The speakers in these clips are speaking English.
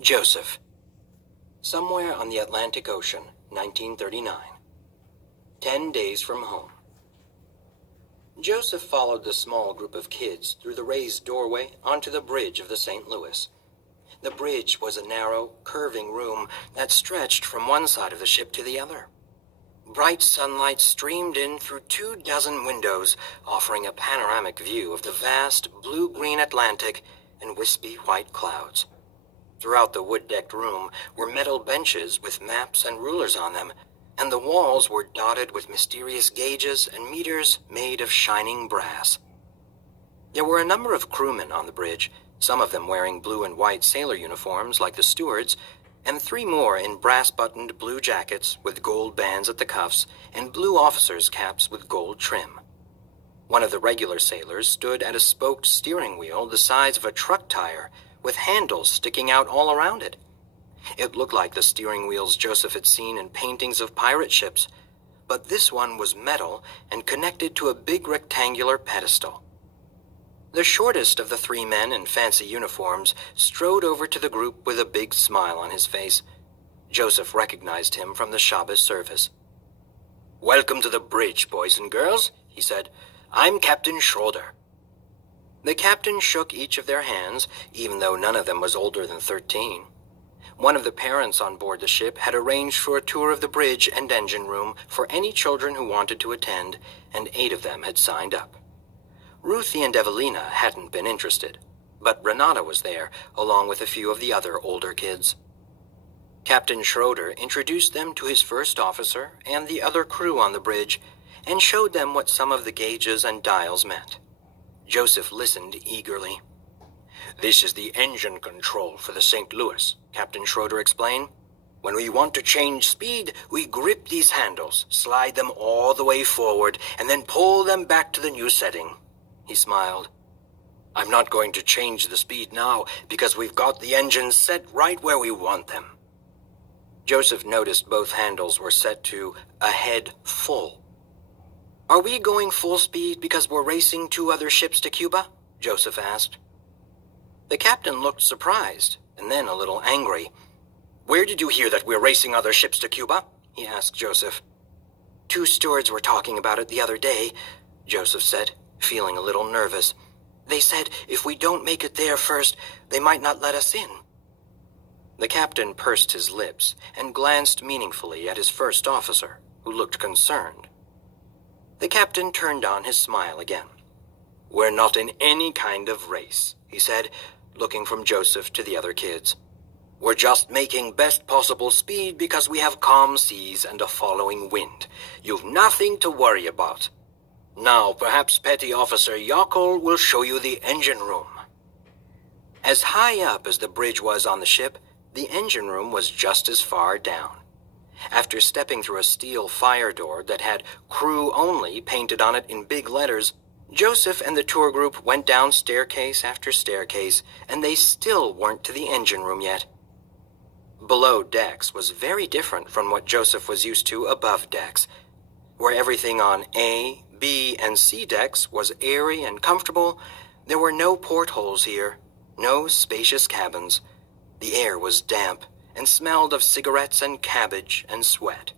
Joseph. Somewhere on the Atlantic Ocean, 1939. 10 days from home. Joseph followed the small group of kids through the raised doorway onto the bridge of the St. Louis. The bridge was a narrow, curving room that stretched from one side of the ship to the other. Bright sunlight streamed in through 24 windows, offering a panoramic view of the vast blue-green Atlantic and wispy white clouds. Throughout the wood-decked room were metal benches with maps and rulers on them, and the walls were dotted with mysterious gauges and meters made of shining brass. There were a number of crewmen on the bridge, some of them wearing blue and white sailor uniforms like the stewards, and 3 more in brass-buttoned blue jackets with gold bands at the cuffs and blue officers' caps with gold trim. One of the regular sailors stood at a spoked steering wheel the size of a truck tire, with handles sticking out all around it. It looked like the steering wheels Joseph had seen in paintings of pirate ships, but this one was metal and connected to a big rectangular pedestal. The shortest of the 3 men in fancy uniforms strode over to the group with a big smile on his face. Joseph recognized him from the Shabbos service. "Welcome to the bridge, boys and girls," he said. "I'm Captain Schroeder." The captain shook each of their hands, even though none of them was older than 13. One of the parents on board the ship had arranged for a tour of the bridge and engine room for any children who wanted to attend, and 8 of them had signed up. Ruthie and Evelina hadn't been interested, but Renata was there, along with a few of the other older kids. Captain Schroeder introduced them to his first officer and the other crew on the bridge, and showed them what some of the gauges and dials meant. Joseph listened eagerly. "This is the engine control for the St. Louis," Captain Schroeder explained. "When we want to change speed, we grip these handles, slide them all the way forward, and then pull them back to the new setting." He smiled. "I'm not going to change the speed now because we've got the engines set right where we want them." Joseph noticed both handles were set to ahead full. "Are we going full speed because we're racing 2 other ships to Cuba?" Joseph asked. The captain looked surprised, and then a little angry. "Where did you hear that we're racing other ships to Cuba?" he asked Joseph. 2 stewards were talking about it the other day," Joseph said, feeling a little nervous. "They said if we don't make it there first, they might not let us in." The captain pursed his lips and glanced meaningfully at his first officer, who looked concerned. The captain turned on his smile again. "We're not in any kind of race," he said, looking from Joseph to the other kids. "We're just making best possible speed because we have calm seas and a following wind. You've nothing to worry about. Now, perhaps Petty Officer Yockel will show you the engine room." As high up as the bridge was on the ship, the engine room was just as far down. After stepping through a steel fire door that had "Crew Only" painted on it in big letters, Joseph and the tour group went down staircase after staircase, and they still weren't to the engine room yet. Below decks was very different from what Joseph was used to above decks. Where everything on A, B, and C decks was airy and comfortable, there were no portholes here, no spacious cabins. The air was damp and smelled of cigarettes and cabbage and sweat.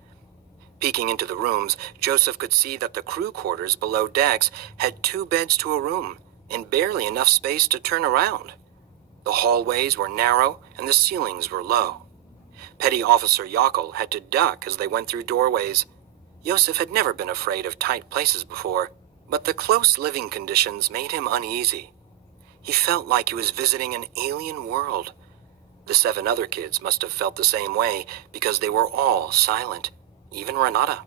Peeking into the rooms, Joseph could see that the crew quarters below decks had 2 beds to a room and barely enough space to turn around. The hallways were narrow and the ceilings were low. Petty Officer Yockel had to duck as they went through doorways. Joseph had never been afraid of tight places before, but the close living conditions made him uneasy. He felt like he was visiting an alien world. The 7 other kids must have felt the same way because they were all silent, even Renata.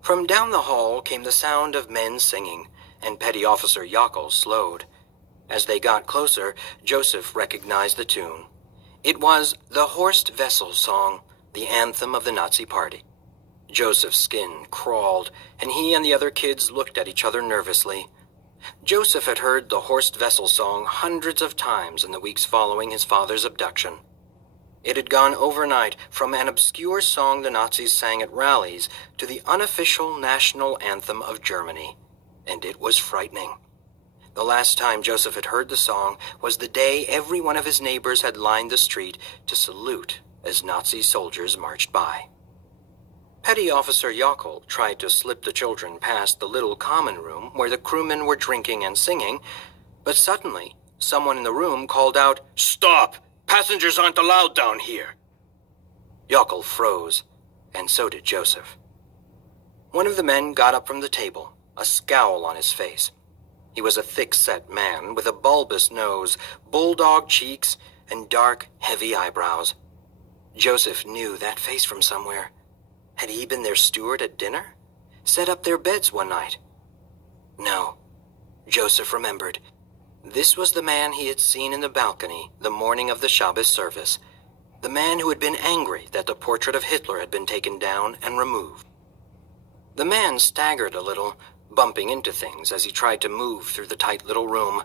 From down the hall came the sound of men singing, and Petty Officer Yockel slowed. As they got closer, Joseph recognized the tune. It was the Horst Wessel song, the anthem of the Nazi Party. Joseph's skin crawled, and he and the other kids looked at each other nervously. Joseph had heard the Horst Wessel song hundreds of times in the weeks following his father's abduction. It had gone overnight from an obscure song the Nazis sang at rallies to the unofficial national anthem of Germany, and it was frightening. The last time Joseph had heard the song was the day every one of his neighbors had lined the street to salute as Nazi soldiers marched by. Petty Officer Yockel tried to slip the children past the little common room where the crewmen were drinking and singing, but suddenly someone in the room called out, "Stop! Passengers aren't allowed down here!" Yockel froze, and so did Joseph. One of the men got up from the table, a scowl on his face. He was a thick-set man with a bulbous nose, bulldog cheeks, and dark, heavy eyebrows. Joseph knew that face from somewhere. Had he been their steward at dinner? Set up their beds one night? No. Joseph remembered. This was the man he had seen in the balcony the morning of the Shabbos service. The man who had been angry that the portrait of Hitler had been taken down and removed. The man staggered a little, bumping into things as he tried to move through the tight little room.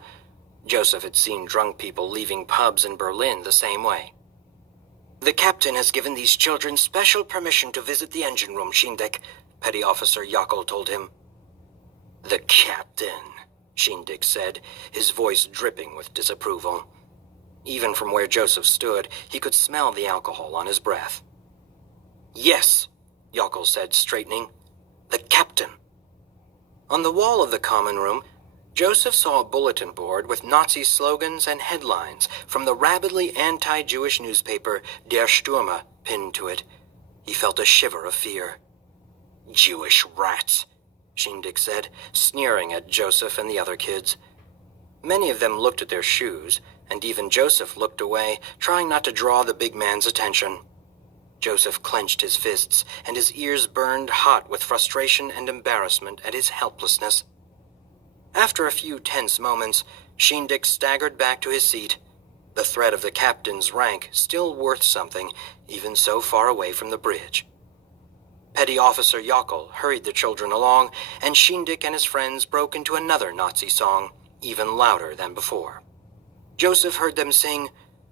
Joseph had seen drunk people leaving pubs in Berlin the same way. "The captain has given these children special permission to visit the engine room, Shindik," Petty Officer Yockel told him. "The captain," Shindik said, his voice dripping with disapproval. Even from where Joseph stood, he could smell the alcohol on his breath. "Yes," Yockel said, straightening. "The captain." On the wall of the common room, Joseph saw a bulletin board with Nazi slogans and headlines from the rabidly anti-Jewish newspaper Der Stürmer pinned to it. He felt a shiver of fear. "Jewish rats," Shindik said, sneering at Joseph and the other kids. Many of them looked at their shoes, and even Joseph looked away, trying not to draw the big man's attention. Joseph clenched his fists, and his ears burned hot with frustration and embarrassment at his helplessness. After a few tense moments, Shindik staggered back to his seat, the threat of the captain's rank still worth something, even so far away from the bridge. Petty Officer Yockel hurried the children along, and Shindik and his friends broke into another Nazi song, even louder than before. Joseph heard them sing,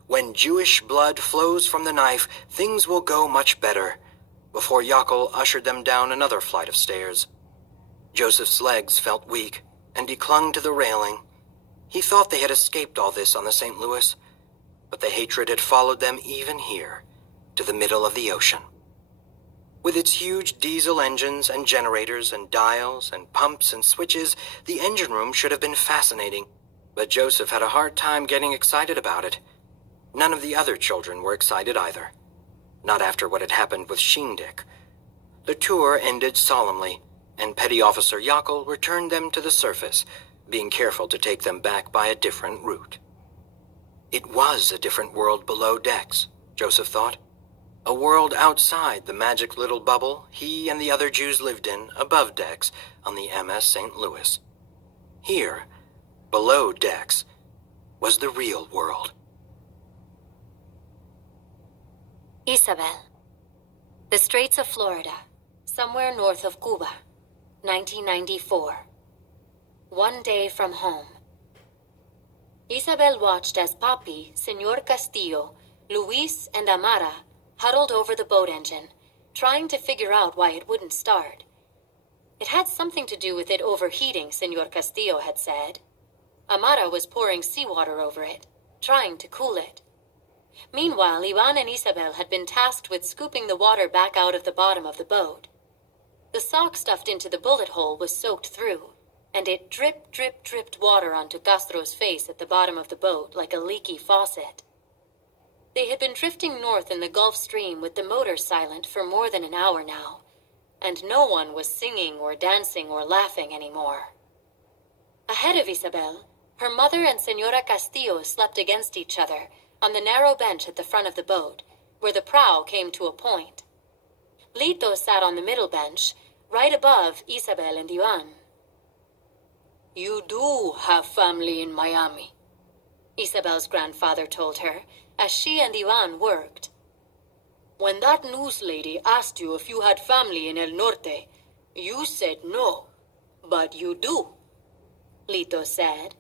"When Jewish blood flows from the knife, things will go much better," before Yockel ushered them down another flight of stairs. Joseph's legs felt weak, and he clung to the railing. He thought they had escaped all this on the St. Louis, but the hatred had followed them even here, to the middle of the ocean. With its huge diesel engines and generators and dials and pumps and switches, the engine room should have been fascinating, but Joseph had a hard time getting excited about it. None of the other children were excited either. Not after what had happened with Shindik. The tour ended solemnly, and Petty Officer Yockel returned them to the surface, being careful to take them back by a different route. It was a different world below decks, Joseph thought. A world outside the magic little bubble he and the other Jews lived in above decks on the MS St. Louis. Here, below decks, was the real world. Isabel. The Straits of Florida, somewhere north of Cuba, 1994. One day from home. Isabel watched as Papi, Senor Castillo, Luis, and Amara huddled over the boat engine, trying to figure out why it wouldn't start. It had something to do with it overheating, Senor Castillo had said. Amara was pouring seawater over it, trying to cool it. Meanwhile, Ivan and Isabel had been tasked with scooping the water back out of the bottom of the boat. The sock stuffed into the bullet hole was soaked through, and it dripped water onto Castro's face at the bottom of the boat like a leaky faucet. They had been drifting north in the Gulf Stream with the motor silent for more than an hour now, and no one was singing or dancing or laughing anymore. Ahead of Isabel, her mother and Senora Castillo slept against each other on the narrow bench at the front of the boat, where the prow came to a point. Lito sat on the middle bench, right above Isabel and Ivan. "You do have family in Miami," Isabel's grandfather told her, as she and Ivan worked. "When that news lady asked you if you had family in El Norte, you said no, but you do," Lito said.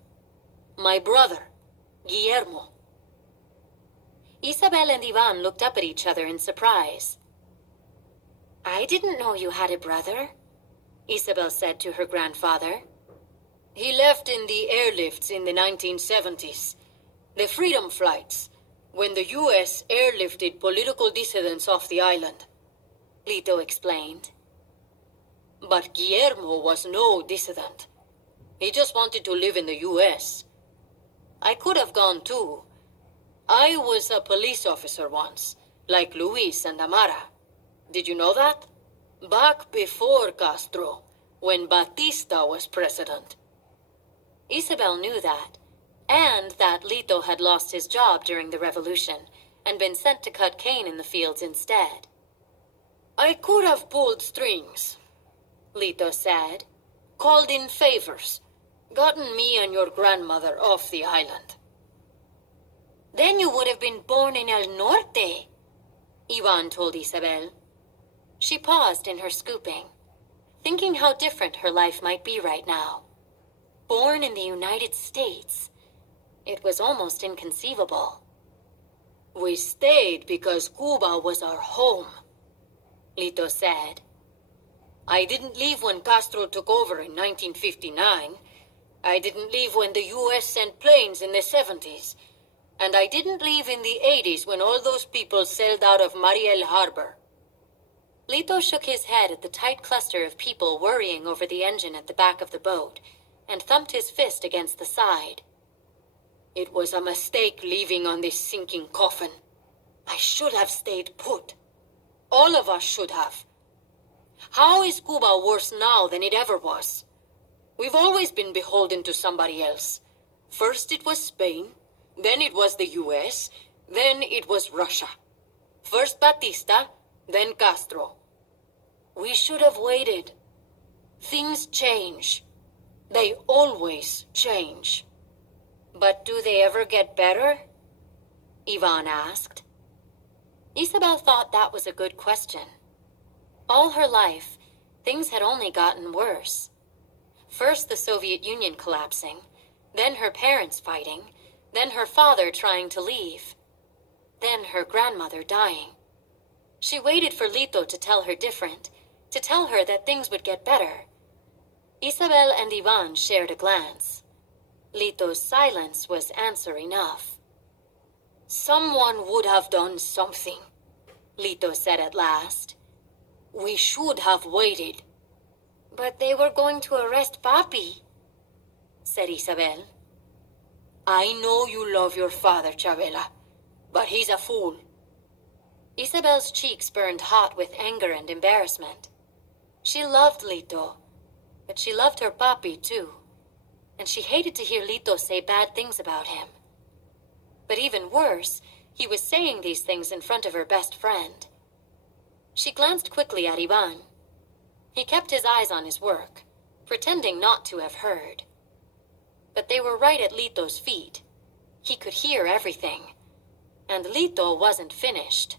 "My brother, Guillermo." Isabel and Ivan looked up at each other in surprise. "I didn't know you had a brother," Isabel said to her grandfather. He left in the airlifts in the 1970s. The Freedom Flights, when the U.S. airlifted political dissidents off the island. Lito explained. But Guillermo was no dissident. He just wanted to live in the U.S. I could have gone too. I was a police officer once, like Luis and Amara. Did you know that? Back before Castro, when Batista was president. Isabel knew that, and that Lito had lost his job during the revolution and been sent to cut cane in the fields instead. I could have pulled strings, Lito said, called in favors, gotten me and your grandmother off the island. Then you would have been born in El Norte, Ivan told Isabel. She paused in her scooping, thinking how different her life might be right now. Born in the United States. It was almost inconceivable. We stayed because Cuba was our home, Lito said. I didn't leave when Castro took over in 1959. I didn't leave when the U.S. sent planes in the 70s. And I didn't leave in the 80s when all those people sailed out of Mariel Harbor. Lito shook his head at the tight cluster of people worrying over the engine at the back of the boat and thumped his fist against the side. It was a mistake leaving on this sinking coffin. I should have stayed put. All of us should have. How is Cuba worse now than it ever was? We've always been beholden to somebody else. First it was Spain, then it was the U.S., then it was Russia. First Batista, then Castro. We should have waited. Things change. They always change. But do they ever get better? Ivan asked. Isabel thought that was a good question. All her life, things had only gotten worse. First the Soviet Union collapsing, then her parents fighting, then her father trying to leave, then her grandmother dying. She waited for Lito to tell her different, to tell her that things would get better. Isabel and Ivan shared a glance. Lito's silence was answer enough. Someone would have done something, Lito said at last. We should have waited. But they were going to arrest Papi, said Isabel. I know you love your father, Chavela, but he's a fool. Isabel's cheeks burned hot with anger and embarrassment. She loved Lito, but she loved her Papi too, and she hated to hear Lito say bad things about him. But even worse, he was saying these things in front of her best friend. She glanced quickly at Ivan. He kept his eyes on his work, pretending not to have heard. But they were right at Lito's feet. He could hear everything. And Lito wasn't finished.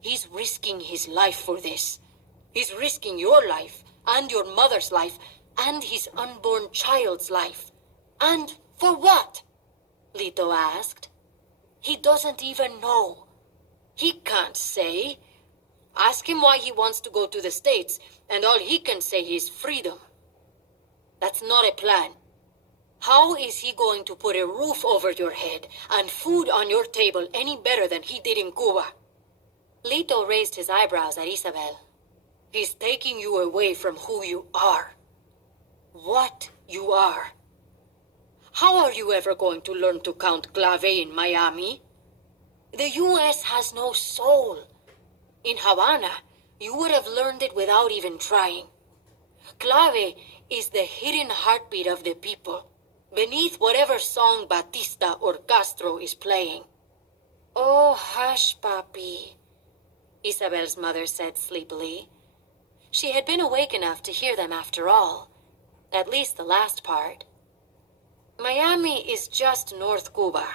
He's risking his life for this. He's risking your life, and your mother's life, and his unborn child's life. And for what? Lito asked. He doesn't even know. He can't say. Ask him why he wants to go to the States, and all he can say is freedom. That's not a plan. How is he going to put a roof over your head and food on your table any better than he did in Cuba? Lito raised his eyebrows at Isabel. He's taking you away from who you are. What you are. How are you ever going to learn to count clave in Miami? The U.S. has no soul. In Havana, you would have learned it without even trying. Clave is the hidden heartbeat of the people, beneath whatever song Batista or Castro is playing. Oh, hush, Papi, Isabel's mother said sleepily. She had been awake enough to hear them after all, at least the last part. Miami is just North Cuba.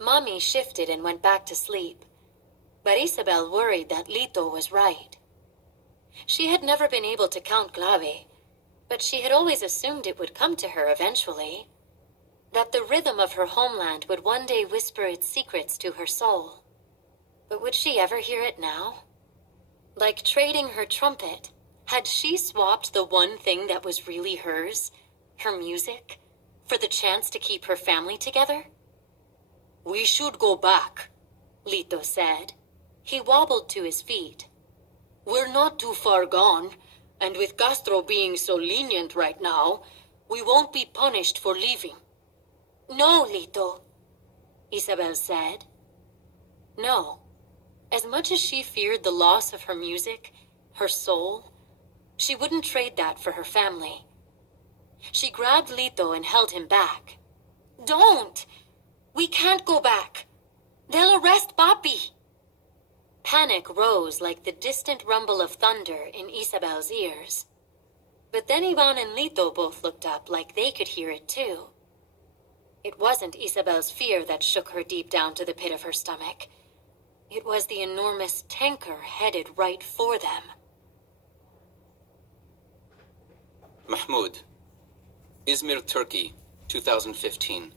Mommy shifted and went back to sleep, but Isabel worried that Lito was right. She had never been able to count clave, but she had always assumed it would come to her eventually, that the rhythm of her homeland would one day whisper its secrets to her soul. But would she ever hear it now? Like trading her trumpet, had she swapped the one thing that was really hers Her music? For the chance to keep her family together? We should go back, Lito said. He wobbled to his feet. We're not too far gone, and with Castro being so lenient right now, we won't be punished for leaving. No, Lito, Isabel said. No. As much as she feared the loss of her music, her soul, she wouldn't trade that for her family. She grabbed Lito and held him back. Don't! We can't go back. They'll arrest Papi. Panic rose like the distant rumble of thunder in Isabel's ears. But then Ivan and Lito both looked up like they could hear it too. It wasn't Isabel's fear that shook her deep down to the pit of her stomach. It was the enormous tanker headed right for them. Mahmoud, Izmir, Turkey, 2015.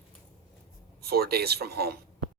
4 days from home.